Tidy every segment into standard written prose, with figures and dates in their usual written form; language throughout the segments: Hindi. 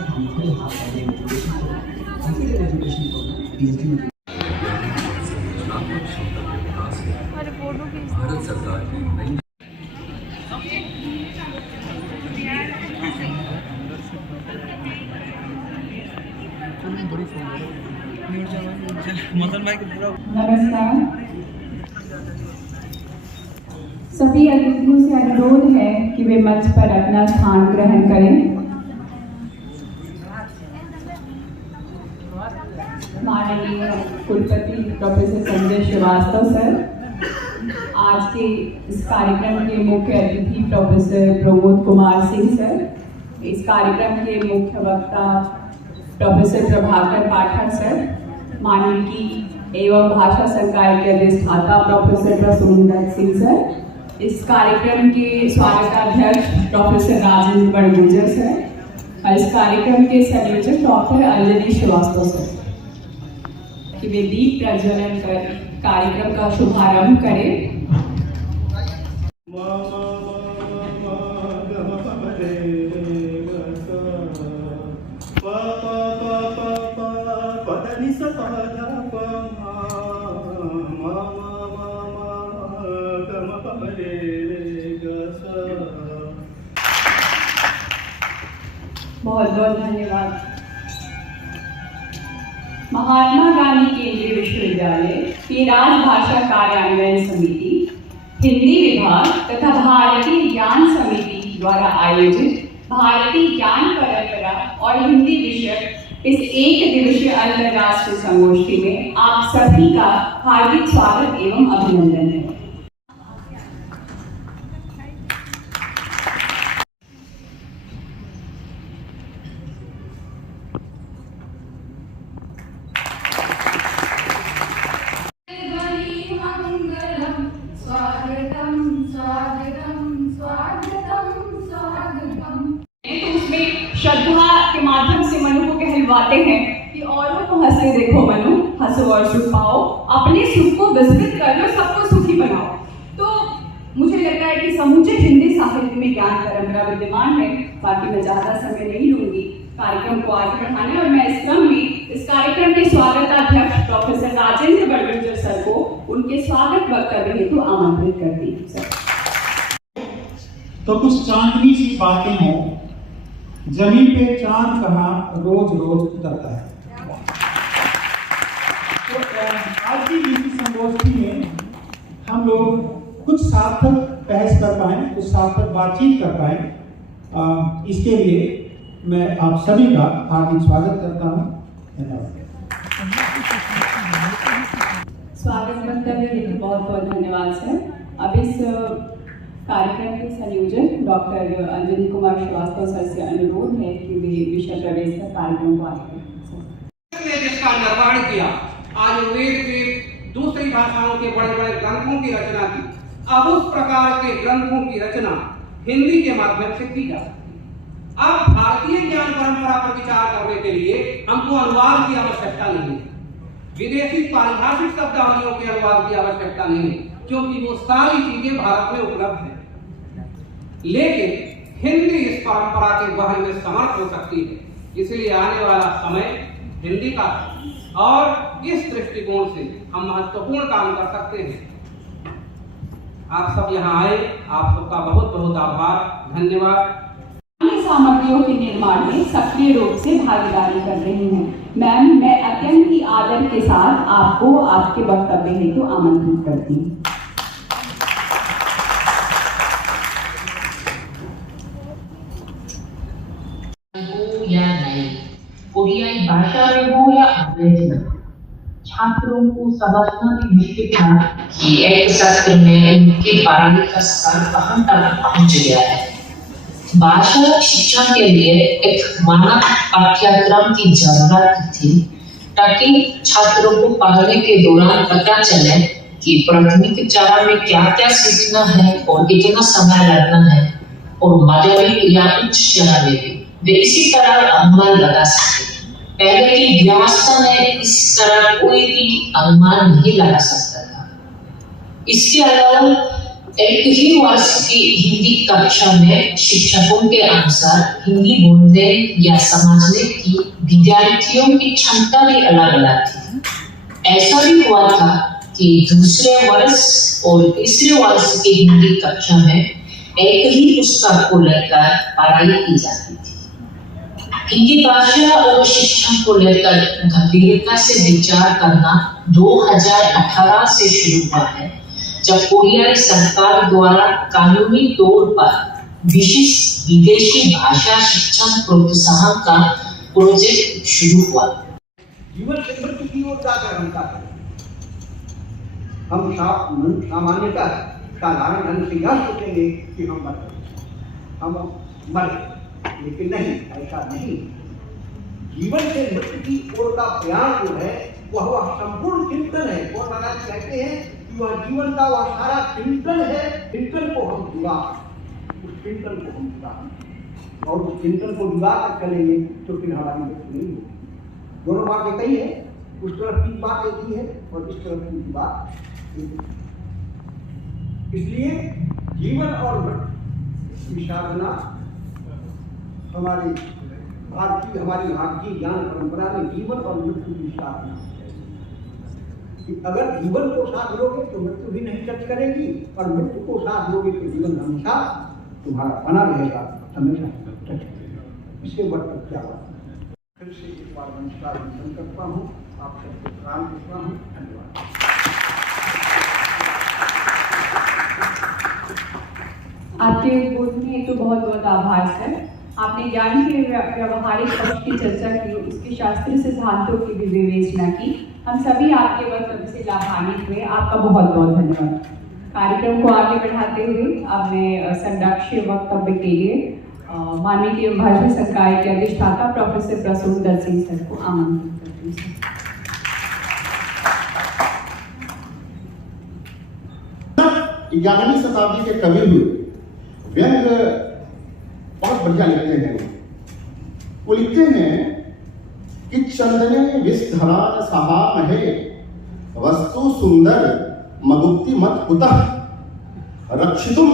भारत सरकार की नई नमस्कार। सभी अतिथियों से अनुरोध है कि वे मंच पर अपना स्थान ग्रहण करें। माननीय कुलपति प्रोफेसर संजय श्रीवास्तव सर, आज के इस कार्यक्रम के मुख्य अतिथि प्रोफेसर प्रमोद कुमार सिंह सर, इस कार्यक्रम के मुख्य वक्ता प्रोफेसर प्रभाकर पाठक सर, मानविकी एवं भाषा संकाय के अधिष्ठाता प्रोफेसर प्रसूनदत्त सिंह सर, इस कार्यक्रम के स्वागताध्यक्ष प्रोफेसर राजेंद्र बड़गुजर सर और इस कार्यक्रम के संयोजक डॉक्टर अंजलि श्रीवास्तव सर, कि वे दीप प्रज्वलन कर कार्यक्रम का शुभारंभ करें। बहुत बहुत धन्यवाद। महात्मा गांधी केंद्रीय विश्वविद्यालय की राजभाषा कार्यान्वयन समिति, हिंदी विभाग तथा भारतीय ज्ञान समिति द्वारा आयोजित भारतीय ज्ञान परंपरा और हिंदी विषय इस एक दिवसीय अंतर्राष्ट्रीय संगोष्ठी में आप सभी का हार्दिक स्वागत एवं अभिनंदन है। श्रद्धा के माध्यम से मनु को कहलवाते हैं कि औरों को हंसते देखो मनु, हंसो और सुख पाओ, अपने सुख को विस्तृत कर लो, सबको सुखी बनाओ। तो मुझे लगता है कि समुचित हिंदी साहित्य में ज्ञान परंपरा विद्यमान है। बाकी मैं ज्यादा समय नहीं लूंगी कार्यक्रम को आगे बढ़ाने, और मैं इस क्रम में इस कार्यक्रम के स्वागताध्यक्ष प्रोफेसर राजेंद्र बड़गुजर सर को उनके स्वागत वक्तव्य हेतु आमंत्रित करती हूँ। सर, तो कुछ चांदनी सी बातें हों, जमीन पे चांद कहाँ रोज रोज उतरता है। तो आज की इस संगोष्ठी में हम लोग कुछ सार्थक बहस कर पाए, कुछ सार्थक बातचीत कर पाए, इसके लिए मैं आप सभी का हार्दिक स्वागत करता हूँ। धन्यवाद। स्वागत वक्तव्य हेतु बहुत बहुत धन्यवाद सर। अब इस कार्यक्रम के संयोजक डॉक्टर अंजलि कुमार श्रीवास्तव सर से अनुरोध है कि वे विषय प्रवेश कर कार्यक्रम को आगे बढ़ाएं। जिसका निर्माण किया, आयुर्वेद के दूसरी भाषाओं के बड़े बड़े ग्रंथों की रचना की, अब उस प्रकार के ग्रंथों की रचना हिंदी के माध्यम से की जाती है। अब भारतीय ज्ञान परंपरा पर विचार करने के लिए हमको अनुवाद की आवश्यकता नहीं है, विदेशी पारिभाषिक शब्दावलियों के अनुवाद की आवश्यकता नहीं है, क्योंकि वो सारी चीजें भारत में उपलब्ध है। लेकिन हिंदी इस परंपरा के वहन में समर्थ हो सकती है, इसलिए आने वाला समय हिंदी का है और इस दृष्टिकोण से हम महत्वपूर्ण काम कर सकते हैं। आप सब यहाँ आए, आप सबका बहुत बहुत आभार, धन्यवाद। सामग्रियों के निर्माण में सक्रिय रूप से भागीदारी कर रही हैं। मैम, मैं अत्यंत ही आदर के साथ आपको आपके वक्तव्य हेतु आमंत्रित करती हूँ। या नहीं, ओडियाई भाषा में हो या अंग्रेजी में, छात्रों को समझना भी मुश्किल था कि एक सत्र में उनकी पढ़ाई का स्तर कहां तक पहुंच गया है। भाषा शिक्षा के लिए एक मानक पाठ्यक्रम की जरूरत थी, ताकि छात्रों को पढ़ने के दौरान पता चले कि प्राथमिक चरण में क्या क्या सीखना है और कितना समय लगना है, और माध्यमिक या उच्च चरण में वे इसी तरह अनुमान लगा सके। पहले की व्यवस्था में इस तरह कोई भी अनुमान नहीं लगा सकता था। इसके अलावा एक ही वर्ष की हिंदी कक्षा में शिक्षकों के अनुसार हिंदी बोलने या समझने की विद्यार्थियों की क्षमता भी अलग अलग थी। ऐसा भी हुआ था कि दूसरे वर्ष और तीसरे वर्ष की हिंदी कक्षा में एक ही पुस्तक को लेकर पढ़ाई की जाती थी। हिंदी भाषा और शिक्षा को लेकर गंभीरता से विचार करना 2018 से शुरू हुआ है, जब कोरियाई सरकार द्वारा कानूनी तौर पर विशिष्ट विदेशी भाषा शिक्षण प्रोत्साहन का प्रोजेक्ट शुरू हुआ। जीवन से मृत्यु की ओर जाकर हम सामान्यतः साधारण ढंग से यह सोचेंगे कि हम मर, लेकिन नहीं, ऐसा नहीं। जीवन से मृत्यु की ओर का प्रयास जो है वह संपूर्ण चिंतन है। और महाराज कहते हैं कि वह जीवन का वह सारा चिंतन है। चिंतन को हम जुड़ा, उस चिंतन को हम जुड़ा और उस चिंतन को जुड़ा कर चलेंगे तो फिर हमारी मृत्यु नहीं होगी। दोनों बातें कही है, उस तरफ की बात एक ही है और इस तरफ की बात एक है। इसलिए जीवन और मृत्यु की साधना हमारी भारतीय ज्ञान परंपरा में जीवन और मृत्यु की साधना है। अगर जीवन को साथ लोगे तो मृत्यु भी नहीं टच करेगी, और मृत्यु को साथ लोगे तो जीवन हमेशा तुम्हारा बना रहेगा, हमेशा टच करेगा। इसके बाद क्या बात है। फिर से एक बार नमस्कार करता हूँ, आप सबको प्रणाम करता हूँ। धन्यवाद। आपके बोलने तो बहुत बहुत आभार सर। आपने ज्ञान के व्यवहारिक पक्ष की चर्चा की, उसके शास्त्रीय सिद्धांतों की भी विवेचना की। हम सभी आपके वक्तव्य से लाभान्वित हुए। आपका बहुत बहुत धन्यवाद। कार्यक्रम को आगे बढ़ाते हुए अब मैं संरक्षीय वक्तव्य के लिए माननीय भाषा संकाय के अधिष्ठाता प्रोफेसर प्रसून दत्त सिंह सर को आमंत्रित करती हूँ। 11वीं शताब्दी के कवि हुए, व्यंग बहुत बढ़िया लिखते हैं। वो लिखते हैं कि चंदने विषधरान सहा महे वस्तु सुंदर मगुप्ति मत कुतः रक्षितुम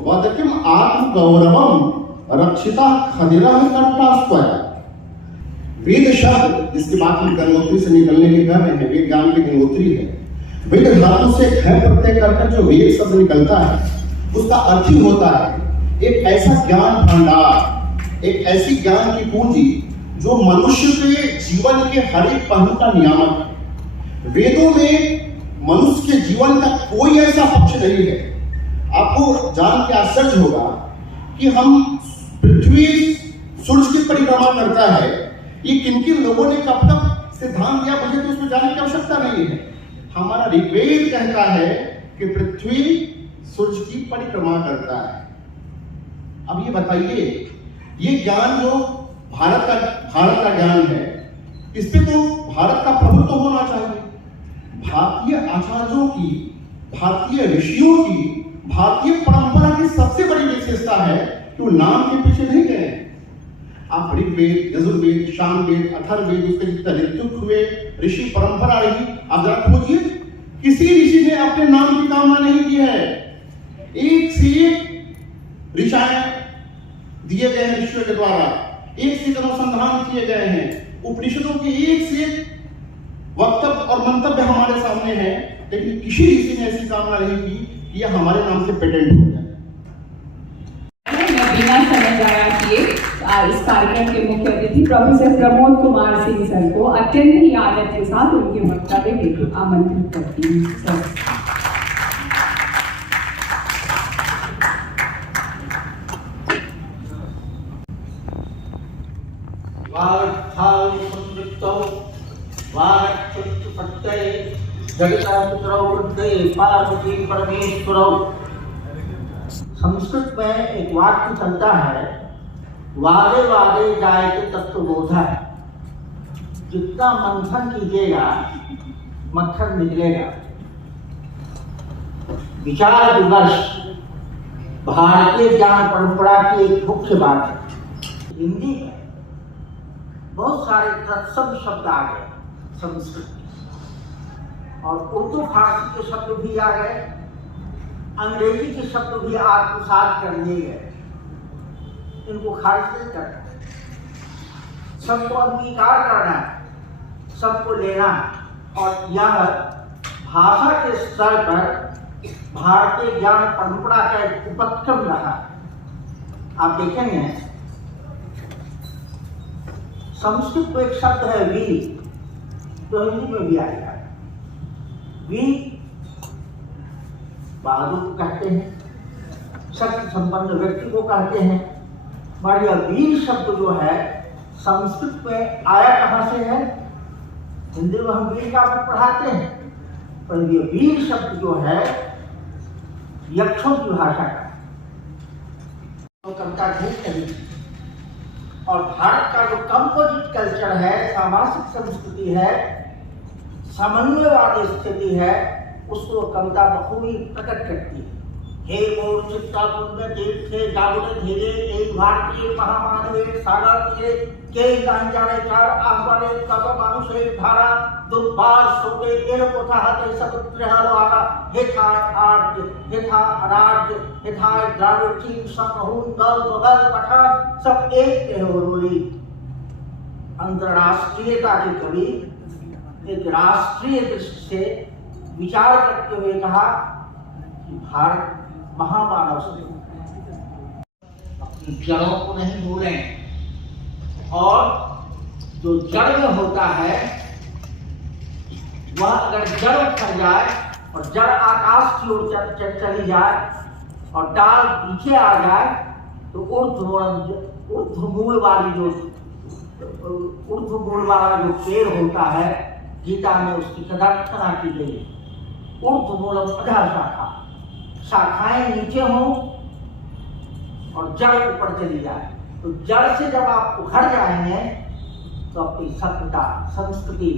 वदकिम आत्म गौरवम रक्षिता खदिरः कंठास्त्वया। वेद शब्द जिसकी बात हम गंगोत्री से निकलने के कर रहे हैं, वेद ज्ञान की गंगोत्री है। वेद धातु से ख प्रत्यय करके जो वेद शब्द निकलता है उसका अर्थ ही होता है एक ऐसा ज्ञान भंडार, एक ऐसी ज्ञान की पूंजी जो मनुष्य के जीवन के हर एक पहलू का नियामक है। वेदों में मनुष्य के जीवन का कोई ऐसा पक्ष नहीं है। आपको जान के आश्चर्य होगा कि हम पृथ्वी सूर्य की परिक्रमा करता है, ये किन किन लोगों ने कब कब सिद्धांत दिया मुझे तो उसमें जानने की आवश्यकता नहीं है। हमारा ऋग्वेद कहता है कि पृथ्वी सूर्य की परिक्रमा करता है। अब ये बताइए, ये ज्ञान जो भारत का ज्ञान है, इस पे तो भारत का प्रभुत्व होना चाहिए। भारतीय आचार्यों की, भारतीय ऋषियों की, भारतीय परंपरा की सबसे बड़ी विशेषता है कि वो नाम के पीछे नहीं गए। आप ऋग्वेद, यजुर्वेद, सामवेद, अथर्ववेद, उसके जितने ऋतुक हुए, ऋषि परंपरा रही, आप जरा खोजिए, किसी ऋषि ने अपने नाम की कामना नहीं की है। एक से एक ऋषाएं दिए गए हैं ऋषियों के द्वारा, एक से एक अनुसंधान किए गए हैं, उपनिषदों के एक से एक वक्तव्य और मंतव्य हमारे सामने हैं, लेकिन किसी ऋषि ने ऐसी कामना नहीं की कि यह हमारे नाम से पेटेंट हो जाए। मैं बिना समय जाया किए इस कार्यक्रम के मुख्य अतिथि प्रोफेसर प्रमोद कुमार सिंह सर को अत्यंत ही आदर के साथ उनके वक्तव्य हेतु आमंत्रित करती हूँ। सर पार्वती परमेश्वरौ। संस्कृत में एक वाक्य चलता है, वादे वादे जायते तत्वबोधः। जितना मंथन कीजिएगा मक्खन निकलेगा। विचार विमर्श भारतीय ज्ञान परंपरा की एक मुख्य बात है। हिंदी में बहुत सारे तत्सम शब्द आ गए संस्कृत, और उर्दू फारसी के शब्द भी आ गए, अंग्रेजी के शब्द भी आत्मसात कर लिए गए, इनको खारिज नहीं करना, सबको अंगीकार करना, सबको लेना। और यह भाषा के स्तर पर भारतीय ज्ञान परंपरा का एक उपक्रम रहा। आप देखेंगे संस्कृत में एक शब्द है वी, जो हिंदी में भी आएगा। वी बहादुर को कहते हैं, शक्ति संपन्न व्यक्ति को कहते हैं। पर यह वीर शब्द जो है संस्कृत में आया कहाँ से है? हिंदी में हम वीर का पढ़ाते हैं, पर ये वीर शब्द जो है यक्षों की भाषा का कविता घूट नहीं। और भारत का जो कंपोजिट कल्चर है, सामाजिक संस्कृति है, समन्वयवादी स्थिति है, उसको कविता बखूबी प्रकट करती है। हे मोर चित्ता पुण्य तीर्थे जागुण धीरे एक भारतीय महामानवे सागर तीरे के गान जाने चार आह्वाने कब मानुषे धारा दुर्बार सोते इन कोथा हते सब त्रिहारवारा हेथा आर्ज हेथा राज्य हेथा द्राविड़ चीन समहून दल बगल पठान सब एक के होली। अंतरराष्ट्रीयता के कवि एक राष्ट्रीय दृष्टि से विचार करते हुए कहा कि भारत महामानव से अपनी जड़ों को नहीं भूलें। और जो जड़ में होता है वह अगर जड़ उखड़ जाए और जड़ आकाश की ओर चली जाए और डाल पीछे आ जाए तो ऊर्ध्वमूल वाला जो पेड़ होता है, गीता में उसकी कदर्शना की गई है। ऊर्ध्वमूलम अधः शाखा, शाखाएं नीचे हों और जड़ ऊपर चली जाए। तो जड़ से जब आप उखड़ जाएंगे तो अपनी सभ्यता, संस्कृति,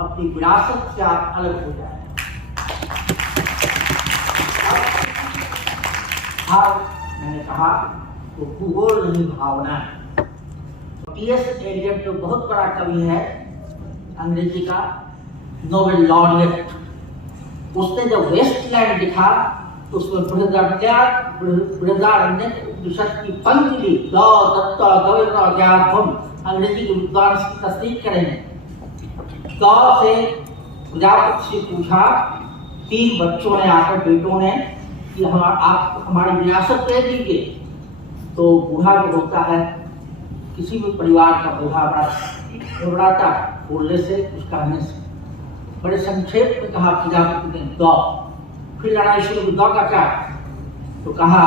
अपनी विरासत से आप अलग हो जाएंगे। मैंने कहा वो भूगोल नहीं भावना है। टी.एस. एलियट जो बहुत बड़ा कवि है अंग्रेजी का, नोबेल लॉरेट, उसने जब वेस्टलैंड लिखा तो उसमें बृहदारण्यक उपनिषद की पंक्ति ली, अंग्रेजी के विद्वान की तस्दीक करेंगे। से प्रजापति से पूछा, 3 बच्चों ने आकर, बेटों ने, कि आप हमारी विरासत दे दीजिए। तो बूढ़ा जो होता है, किसी भी परिवार का बूढ़ा घबराता बोलने से, कुछ कहने से, बड़े संक्षेप में कहा प्रजापति ने दो। फिर लड़ाई शुरू हुई, दो का क्या? तो कहा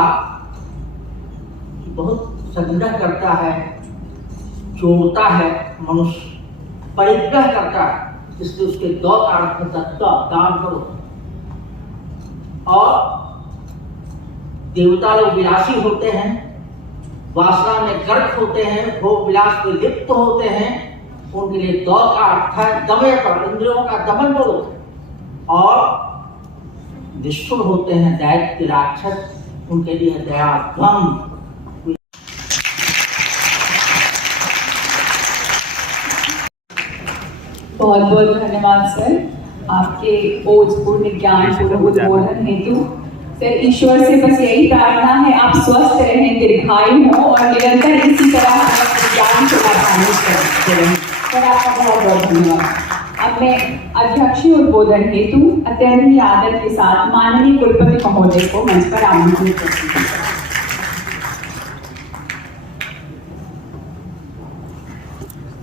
कि बहुत संग्रह करता है, जोड़ता है मनुष्य, परिग्रह करता है, इसलिए उसके दो का अर्थ दत्ता, दान करो। और देवता लोग विलासी होते हैं, वासना में गर्क होते हैं, भोग विलास में लिप्त होते हैं, उनके लिए दो का अर्थ है दमय पर, इंद्रियों का दमन करो। और निष्ठुर होते हैं दैत्य राक्षस, उनके लिए दया ध्वम। बहुत बहुत धन्यवाद सर आपके ओजपूर्ण ज्ञान पूर्ण उद्बोधन हेतु। सर ईश्वर से बस यही प्रार्थना है आप स्वस्थ रहें, दीर्घायु हो और निरंतर इसी तरह ज्ञान को करें। सर आपका बहुत बहुत धन्यवाद। अब मैं अध्यक्षीय उद्बोधन हेतु अत्यंत ही आदर के साथ माननीय कुलपति महोदय को मंच पर आमंत्रित करती हूँ।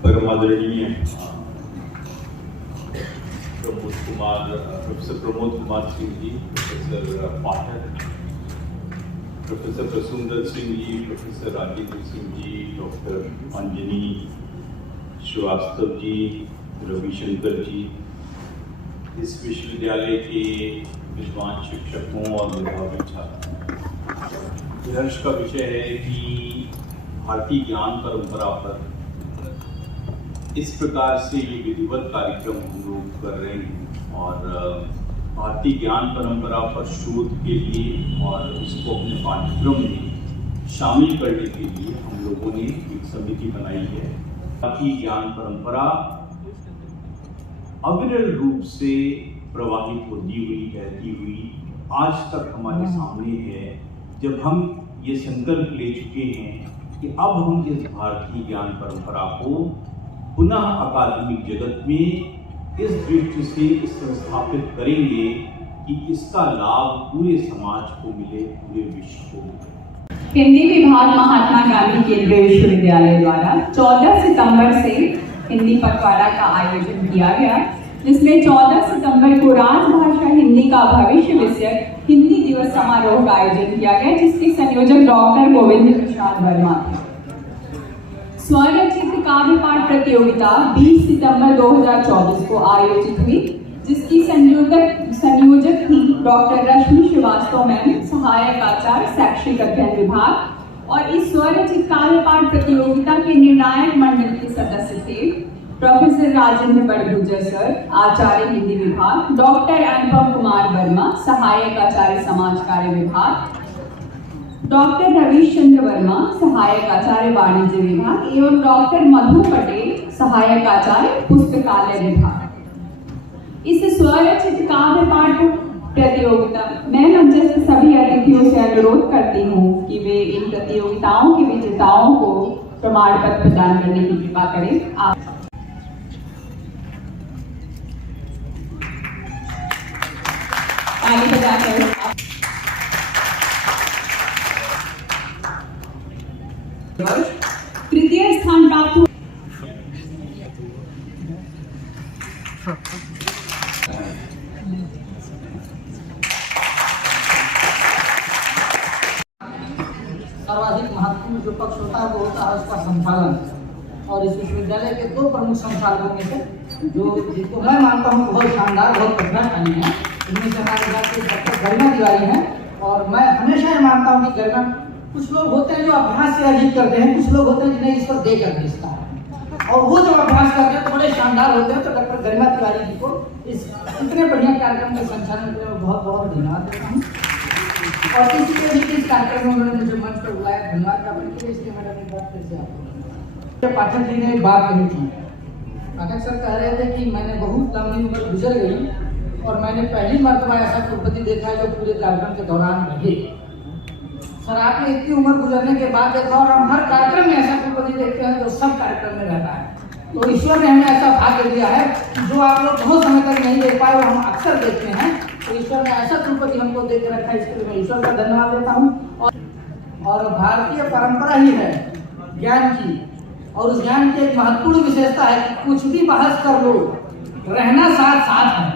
परम आदरणीय प्रोफेसर प्रमोद कुमार सिंह जी, प्रोफेसर पाठक, professor प्रसूंदर Singh ji, professor Rajendra Singh ji, doctor Anjani Srivastava ji, Ravishankar जी, इस विश्वविद्यालय के विद्वान शिक्षकों और मेधावी छात्रों, हर्ष का विषय है कि भारतीय ज्ञान परंपरा पर इस प्रकार से ये विधिवत कार्यक्रम हम लोग कर रहे हैं। और भारतीय ज्ञान परंपरा पर शोध के लिए और इसको अपने पाठ्यक्रम में शामिल करने के लिए हम लोगों ने एक समिति बनाई है। भारतीय ज्ञान परंपरा अविरल रूप से प्रवाहित होती हुई, बहती हुई आज तक हमारे सामने है, जब हम ये संकल्प ले चुके हैं कि अब हम इस भारतीय ज्ञान परंपरा को पुनः अकादमिक जगत में इस दृष्टि से स्थापित करेंगे कि इसका लाभ पूरे समाज को मिले, पूरे विश्व को मिले। हिंदी विभाग महात्मा गांधी केंद्रीय विश्वविद्यालय द्वारा 14 सितंबर से हिंदी पखवाड़ा का आयोजन किया गया, जिसमें 14 सितंबर को राजभाषा हिंदी का भविष्य विषय हिंदी दिवस समारोह का आयोजन किया गया, जिसके संयोजक डॉक्टर गोविंद प्रसाद वर्मा थे। स्वरचित काव्य पाठ प्रतियोगिता 20 सितंबर 2024 को आयोजित हुई, जिसकी संयोजक थी डॉक्टर रश्मि श्रीवास्तव मैम, सहायक आचार्य शैक्षिक अध्ययन विभाग। और इस स्वरचित काव्य पाठ प्रतियोगिता के निर्णायक मंडल के सदस्य थे प्रोफेसर राजेंद्र बड़गुजर सर, आचार्य हिंदी विभाग, डॉक्टर अनुपम कुमार वर्मा, सहायक आचार्य समाज कार्य विभाग, डॉक्टर रवीश चंद्र वर्मा, सहायक आचार्य वाणिज्य विभाग एवं डॉक्टर मधु पटेल, सहायक आचार्य पुस्तकालय विभाग। इस स्वरचित काव्य पाठ प्रतियोगिता मैं मंचस्थ सभी अतिथियों से अनुरोध करती हूँ कि वे इन प्रतियोगिताओं के विजेताओं को प्रमाण पत्र प्रदान करने की कृपा करें। आप ताली बजाकर तृतीय स्थान प्राप्त हुआ सर्वाधिक महत्वपूर्ण जो पक्ष होता है वो होता है उसका संचालन। और इस विश्वविद्यालय के दो प्रमुख संचालकों में से जिसको मैं मानता हूँ बहुत शानदार, बहुत प्रतिभाशाली है, इनमें से हमारे राज्य के डॉक्टर गरिमा तिवारी हैं। और मैं हमेशा ये मानता हूँ कि गरिमा, कुछ लोग होते हैं जो अभ्यास से अजीत करते हैं, कुछ लोग होते हैं जिन्हें ईश्वर दे कर भेजता है, और वो जब अभ्यास करते हैं तो बड़े शानदार होते हैं। तो डॉक्टर गरिमा तिवारी जी को इस इतने बढ़िया कार्यक्रम के संचालन के लिए बहुत बहुत धन्यवाद देता हूँ। और किसी के भी इस कार्यक्रम में उन्होंने मुझे मंच पर बुलाया, धन्यवाद ज्ञापन के लिए। इसलिए मैडम एक बात फिर से आपको, पाठक जी ने एक बात कही थी। पाठक सर कह रहे थे कि मैंने बहुत लंबी उम्र गुजर गई और मैंने पहली मर्तबा ऐसा कुलपति देखा है जो पूरे कार्यक्रम के दौरान रहे। सर आपने इतनी उम्र गुजरने के बाद देखा, और हम हर कार्यक्रम में ऐसा कुलपति देखते हैं जो सब कार्यक्रम में रहता है। तो ईश्वर ने हमें ऐसा भाग्य दिया है जो आप लोग बहुत समय तक नहीं देख पाए और हम अक्सर देखते हैं। तो ईश्वर ने ऐसा कुलपति हमको दे के रखा है, इसके लिए मैं ईश्वर का धन्यवाद देता हूँ। और भारतीय परंपरा ही है ज्ञान की, और उस ज्ञान की एक महत्वपूर्ण विशेषता है कि कुछ भी बहस कर लो, रहना साथ साथ है।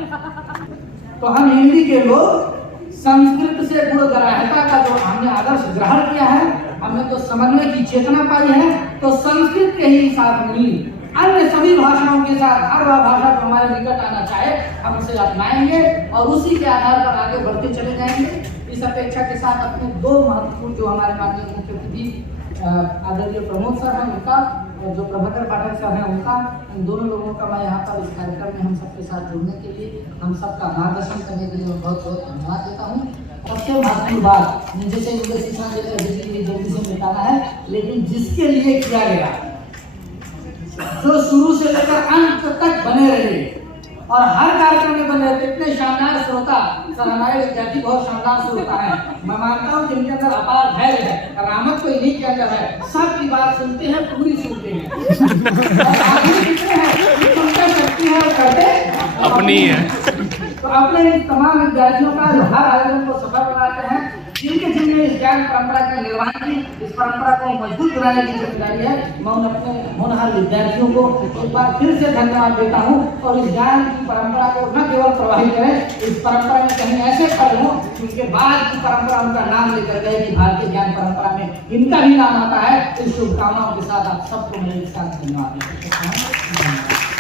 तो हम हिंदी के लोग संस्कृत से गुणग्राह्यता का जो हमने आदर्श ग्रहण किया है, हमने तो समन्वय की चेतना पाई है, तो संस्कृत के ही साथ नहीं अन्य सभी भाषाओं के साथ हर वह भाषा जो हमारे निकट आना चाहे हम उसे अपनाएंगे और उसी के आधार पर आगे बढ़ते चले जाएंगे। इस अपेक्षा के साथ अपने दो महत्वपूर्ण जो हमारे माननीय मुख्य अतिथि आदरणीय प्रमोद सर हैं उनका, और जो प्रभाकर पाठक सर हैं उनका, इन दोनों लोगों का मैं यहाँ पर इस कार्यक्रम में हम सबके साथ जुड़ने के लिए, हम सबका मार्गदर्शन करने के लिए बहुत बहुत धन्यवाद देता हूँ। सबसे महत्वपूर्ण बात, जैसे मुझे शिक्षा जल्दी से मिटाना है, लेकिन जिसके लिए किया गया जो शुरू से लेकर अंत तक बने रहे और हर कार्यक्रम में बने रहते, इतने शानदार श्रोता। सर हमारे विद्यार्थी बहुत शानदार श्रोता है, मैं मानता हूँ जिनके अंदर अपार धैर्य है, करामत तो इन्हीं के अंदर है, सबकी बात सुनते हैं, पूरी सुनते हैं। और आदमी कितने हैं सुनते शक्ति है और करते अपनी है। तो अपने तमाम विद्यार्थियों का जो हर आयोजन को सफल बनाते हैं, जिनके इस ज्ञान परंपरा का निर्माण की, इस परंपरा को मजबूत बनाने की जिम्मेदारी है, मैं उन अपने होनहार विद्यार्थियों को एक बार फिर से धन्यवाद देता हूँ। और इस ज्ञान की परंपरा को न केवल प्रवाहित करें, इस परंपरा में कहीं ऐसे पढ़ हो उनके बाद की परंपरा उनका नाम लेकर गए कि भारतीय ज्ञान परंपरा में इनका भी नाम आता है। इस शुभकामनाओं के साथ आप सबको मैं एक साथ धन्यवाद देता हूँ।